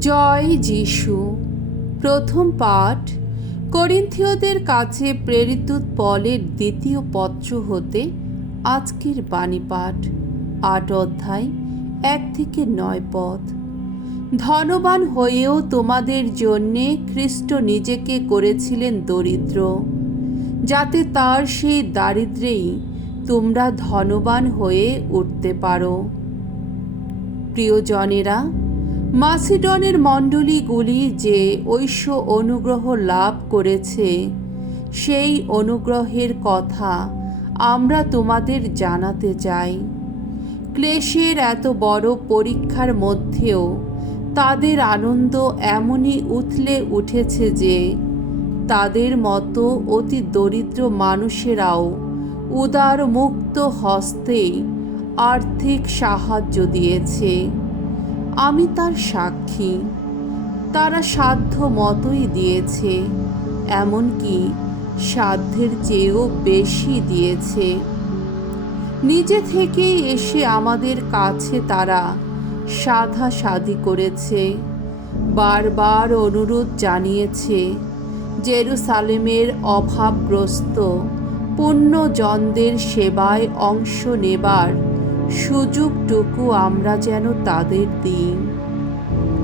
জয় যিশু। প্রথম পাঠ করিন্থীয়দের কাছে প্রেরিত পলের দ্বিতীয় পত্র হতে আজকের বাণী পাঠ ৮ অধ্যায় ১ থেকে ৯ পদ। ধনবান হয়েও তোমাদের জন্যে খ্রিস্ট নিজেকে করেছিলেন দরিদ্র, যাতে তার সেই দারিদ্র্যেই তোমরা ধনবান হয়ে উঠতে পারো। প্রিয়জনেরা, মাসিডনের মণ্ডলীগুলি যে ঐশ্য অনুগ্রহ লাভ করেছে, সেই অনুগ্রহের কথা আমরা তোমাদের জানাতে চাই। ক্লেশের এত বড় পরীক্ষার মধ্যেও তাদের আনন্দ এমনই উথলে উঠেছে যে তাদের মতো অতি দরিদ্র মানুষেরাও উদার মুক্ত হস্তেই আর্থিক সাহায্য দিয়েছে। আমি তার সাক্ষী। তারা সাধ্য মতোই দিয়েছে, এমনকি সাধ্যের চেয়েও বেশি দিয়েছে। নিজে থেকেই এসে আমাদের কাছে তারা সাধাসাধি করেছে, বারবার অনুরোধ জানিয়েছে জেরুসালেমের অভাবগ্রস্ত পুণ্যজনদের সেবায় অংশ নেবার সুযোগটুকু আমরা যেন তাদের দিই।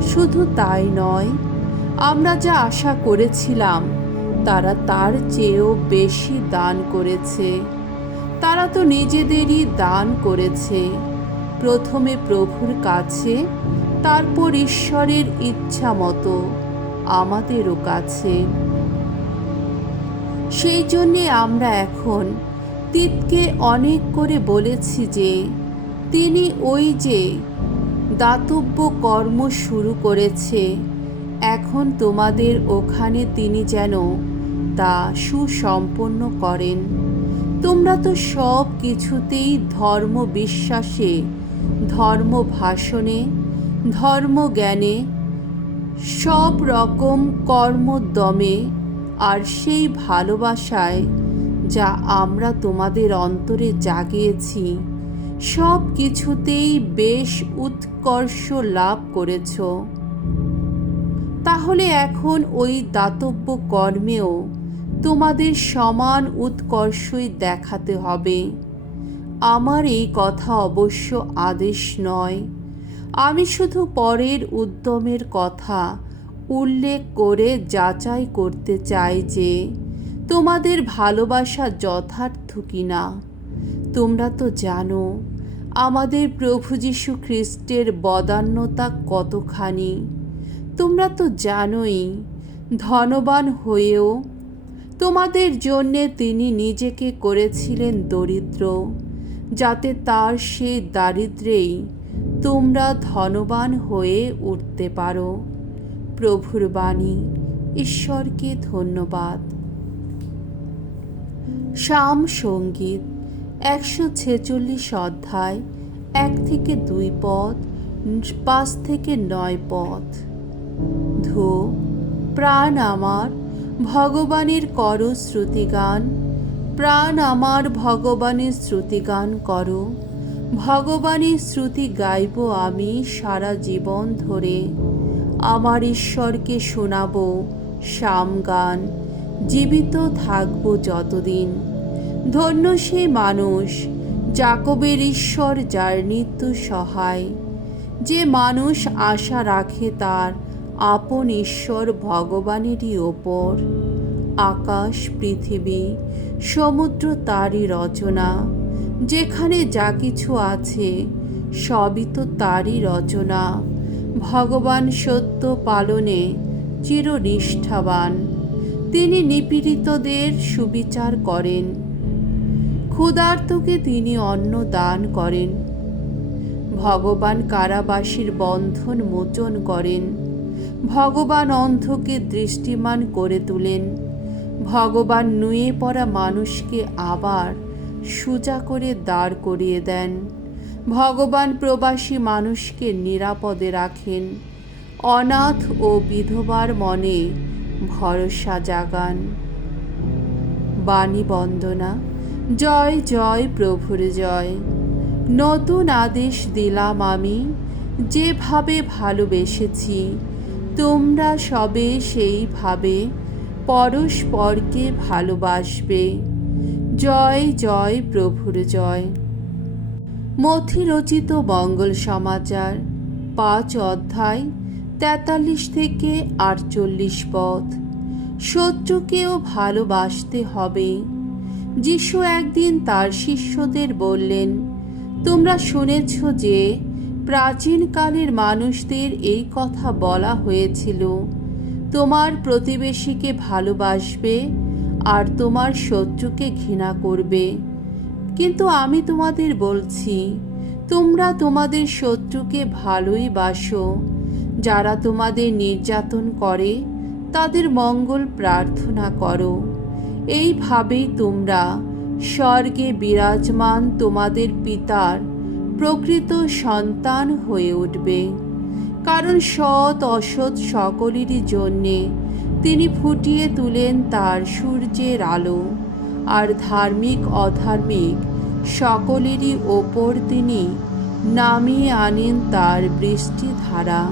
শুধু তাই নয়, আমরা যা আশা করেছিলাম তারা তার চেয়েও বেশি দান করেছে। তারা তো নিজেদেরই দান করেছে, প্রথমে প্রভুর কাছে, তারপর ঈশ্বরের ইচ্ছা মতো আমাদেরও কাছে। সেই জন্যে আমরা এখন তিতকে অনেক করে বলেছি যে তিনি ওই যে দাতব্য কর্ম শুরু করেছে, এখন তোমাদের ওখানে তিনি যেন তা সুসম্পন্ন করেন। তোমরা তো সব কিছুতেই ধর্ম বিশ্বাসে, ধর্ম ভাষণে, ধর্মজ্ঞানে, সব রকম কর্মোদ্যমে আর সেই ভালোবাসায় যা আমরা তোমাদের অন্তরে জাগিয়েছি, সব কিছুতেই বেশ উৎকর্ষ লাভ করেছ। তাহলে এখন ওই দাতব্য কর্মেও তোমাদের সমান উৎকর্ষই দেখাতে হবে। আমার এই কথা অবশ্য আদেশ নয়। আমি শুধু পরের উদ্যমের কথা উল্লেখ করে যাচাই করতে চাই যে তোমাদের ভালোবাসা যথার্থ কিনা। তোমরা তো জানো আমাদের প্রভু যীশু খ্রিস্টের বদান্যতা কতখানি। তোমরা তো জানোই ধনবান হয়েও তোমাদের জন্যে তিনি নিজেকে করেছিলেন দরিদ্র, যাতে তার সেই দারিদ্র্যেই তোমরা ধনবান হয়ে উঠতে পারো। প্রভুর বাণী। ঈশ্বরকে ধন্যবাদ। সাম সঙ্গীত ১৪৬ অধ্যায় ১ থেকে ২ পদ, ৫ থেকে ৯ পদ। ধো, প্রাণ আমার ভগবানের করো শ্রুতিগান, প্রাণ আমার ভগবানের শ্রুতিগান করো। ভগবানের শ্রুতি গাইব আমি সারা জীবন ধরে। আমার ঈশ্বরকে শোনাব সামগান, জীবিত থাকব যতদিন। ধন্য সে মানুষ, যাকবের ঈশ্বর যার নিত্য সহায়, যে মানুষ আশা রাখে তার আপন ঈশ্বর ভগবানেরই ওপর। আকাশ, পৃথিবী, সমুদ্র তারই রচনা। যেখানে যা কিছু আছে সবই তো তারই রচনা। ভগবান সত্য পালনে চিরনিষ্ঠাবান। তিনি নিপীড়িতদের সুবিচার করেন, ক্ষুধার্তকে তিনি অন্ন দান করেন। ভগবান কারাবাসীর বন্ধন মোচন করেন। ভগবান অন্ধকে দৃষ্টিমান করে তোলেন। ভগবান নুয়ে পড়া মানুষকে আবার সোজা করে দাঁড় করিয়ে দেন। ভগবান প্রবাসী মানুষকে নিরাপদে রাখেন। অনাথ ও বিধবার মনে ভরসা জাগান। বাণী বন্দনা। জয় জয় প্রভুর জয়। নতুন আদেশ দিলাম আমি, যেভাবে ভালোবেসেছি তোমরা সবে সেইভাবে পরস্পরকে ভালোবাসবে। জয় জয় প্রভুর জয়। মথি রচিত মঙ্গল সমাচার 5 অধ্যায় 43 থেকে 48 পদ। শত্রুকেও ভালোবাসতে হবে। যিশু একদিন তার শিষ্যদের বললেন, তোমরা শুনেছ যে প্রাচীনকালের মানুষদের এই কথা বলা হয়েছিল, তোমার প্রতিবেশীকে ভালোবাসবে আর তোমার শত্রুকে ঘৃণা করবে। কিন্তু আমি তোমাদের বলছি, তোমরা তোমাদের শত্রুকে ভালোই বাসো, যারা তোমাদের নির্যাতন করে তাদের মঙ্গল প্রার্থনা করো। এইভাবেই তোমরা স্বর্গে বিরাজমান তোমাদের পিতার প্রকৃত সন্তান হয়ে উঠবে। কারণ সৎ অসৎ সকলেরই জন্যে তিনি ফুটিয়ে তুলেন তার সূর্যের আলো, আর ধার্মিক অধার্মিক সকলেরই ওপর তিনি নামিয়ে আনেন তার বৃষ্টিধারা।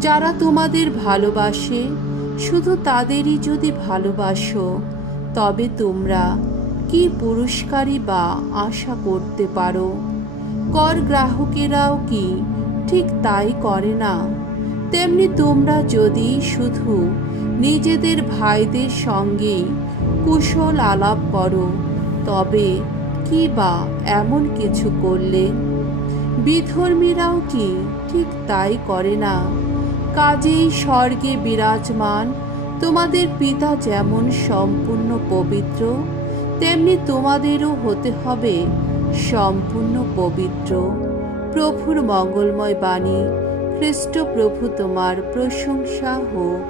যারা তোমাদের ভালোবাসে, শুধু তাদেরই যদি ভালোবাসো, তবে তোমরা কি পুরস্কারই বা আশা করতে পারো? কর গ্রাহকেরাও কি ঠিক তাই করে না? তেমনি তোমরা যদি শুধু নিজেদের ভাইদের সঙ্গেই কুশল আলাপ করো, তবে কি বা এমন কিছু করলে? বিধর্মীরাও কি ঠিক তাই করে না? কাজেই স্বর্গে বিরাজমান তোমাদের পিতা যেমন সম্পূর্ণ পবিত্র, তেমনি তোমাদেরও হতে হবে সম্পূর্ণ পবিত্র। প্রভুর মঙ্গলময় বাণী। খ্রিস্ট প্রভু তোমার প্রশংসা হোক।